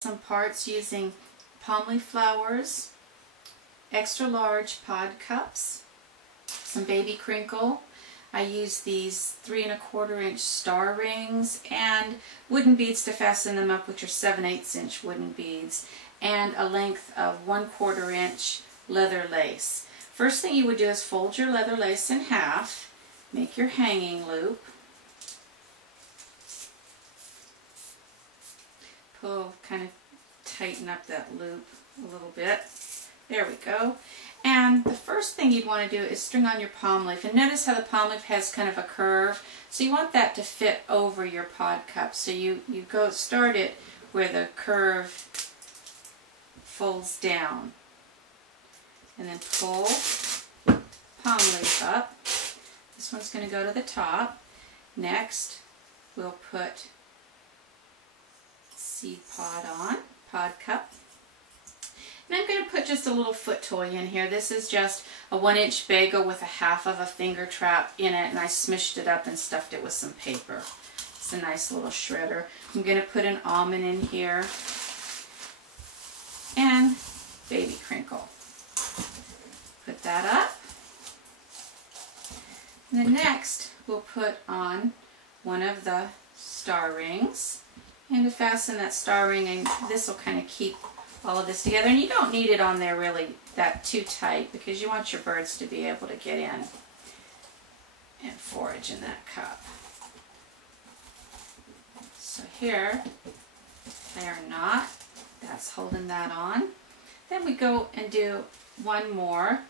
some parts using palm leaf flowers, extra large pod cups, some baby crinkle. I use these 3 1/4 inch star rings and wooden beads to fasten them up, which are 7/8 inch wooden beads, and a length of 1/4 inch leather lace. First thing you would do is fold your leather lace in half, make your hanging loop, pull, kind of tighten up that loop a little bit. There we go. And the first thing you'd want to do is string on your palm leaf. And notice how the palm leaf has kind of a curve. So you want that to fit over your pod cup. So you start it where the curve folds down. And then pull palm leaf up. This one's going to go to the top. Next, we'll put seed pod on, pod cup. And I'm going to put just a little foot toy in here. This is just a 1-inch bagel with a 1/2 of a finger trap in it, and I smushed it up and stuffed it with some paper. It's a nice little shredder. I'm going to put an almond in here and baby crinkle. Put that up. And then next we'll put on one of the star rings. And to fasten that star ring, and this will kind of keep all of this together. And you don't need it on there really that too tight, because you want your birds to be able to get in and forage in that cup. So here, layer knot, that's holding that on. Then we go and do one more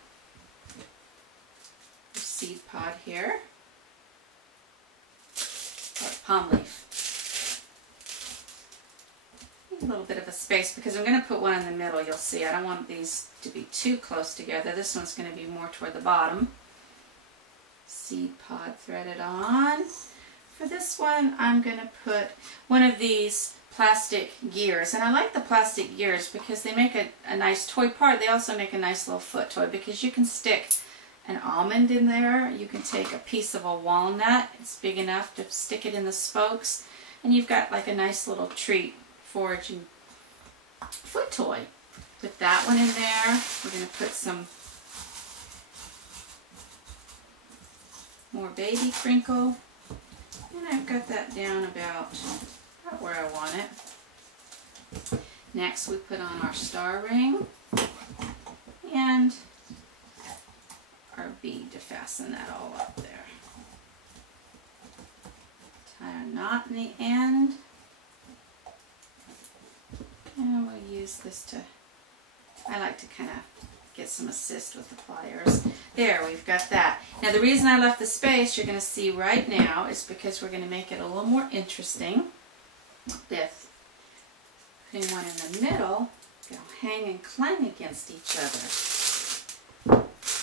seed pod here, or palm leaf. A little bit of a space, because I'm going to put one in the middle. You'll see I don't want these to be too close together. This one's going to be more toward the bottom. Seed pod threaded on. For this one I'm going to put one of these plastic gears, and I like the plastic gears because they make a nice toy part. They also make a nice little foot toy, because you can stick an almond in there. You can take a piece of a walnut, it's big enough to stick it in the spokes, and you've got like a nice little treat foraging foot toy. Put that one in there. We're going to put some more baby crinkle, and I've got that down about where I want it. Next we put on our star ring and our bead to fasten that all up there. Tie a knot in the end. And we'll use this to, I like to kind of get some assist with the pliers. There, we've got that. Now the reason I left the space, you're going to see right now, is because we're going to make it a little more interesting with putting one in the middle. They'll hang and clang against each other.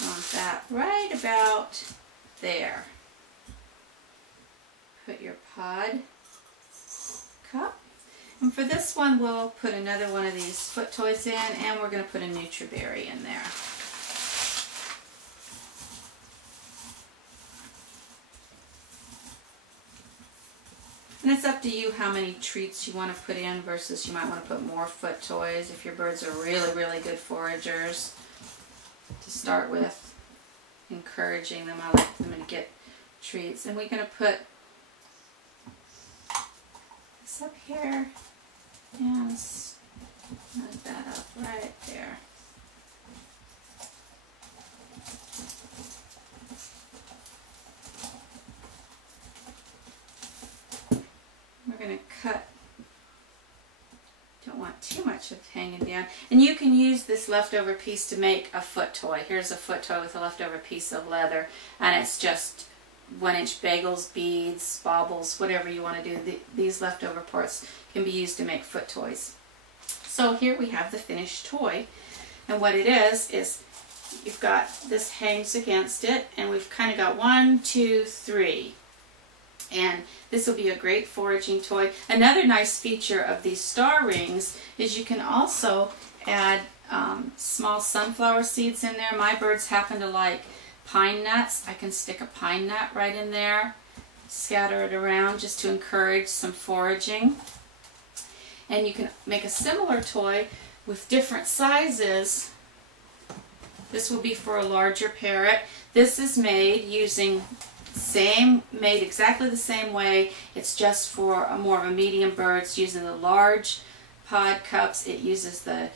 Want that right about there. Put your pod cup. And for this one, we'll put another one of these foot toys in, and we're going to put a Nutriberry in there. And it's up to you how many treats you want to put in, versus you might want to put more foot toys if your birds are really, really good foragers. To start with, encouraging them, I like them to get treats. And we're going to put this up here and snug that up right there. We're going to cut, don't want too much of hanging down. And you can use this leftover piece to make a foot toy. Here's a foot toy with a leftover piece of leather, and it's just 1-inch bagels, beads, baubles, whatever you want to do. These leftover parts can be used to make foot toys. So here we have the finished toy, and what it is you've got this hangs against it, and we've kind of got 1, 2, 3. And this will be a great foraging toy. Another nice feature of these star rings is you can also add small sunflower seeds in there. My birds happen to like pine nuts. I can stick a pine nut right in there, scatter it around just to encourage some foraging. And you can make a similar toy with different sizes. This will be for a larger parrot. This is made using made exactly the same way. It's just for a more of a medium bird. It's using the large pod cups. It uses the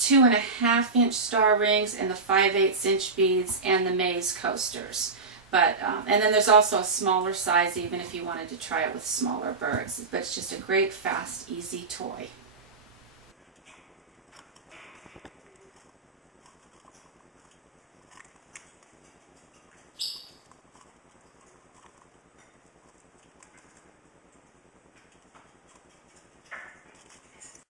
2.5-inch star rings and the 5/8 inch beads and the maze coasters. But and then there's also a smaller size even if you wanted to try it with smaller birds. But it's just a great, fast, easy toy.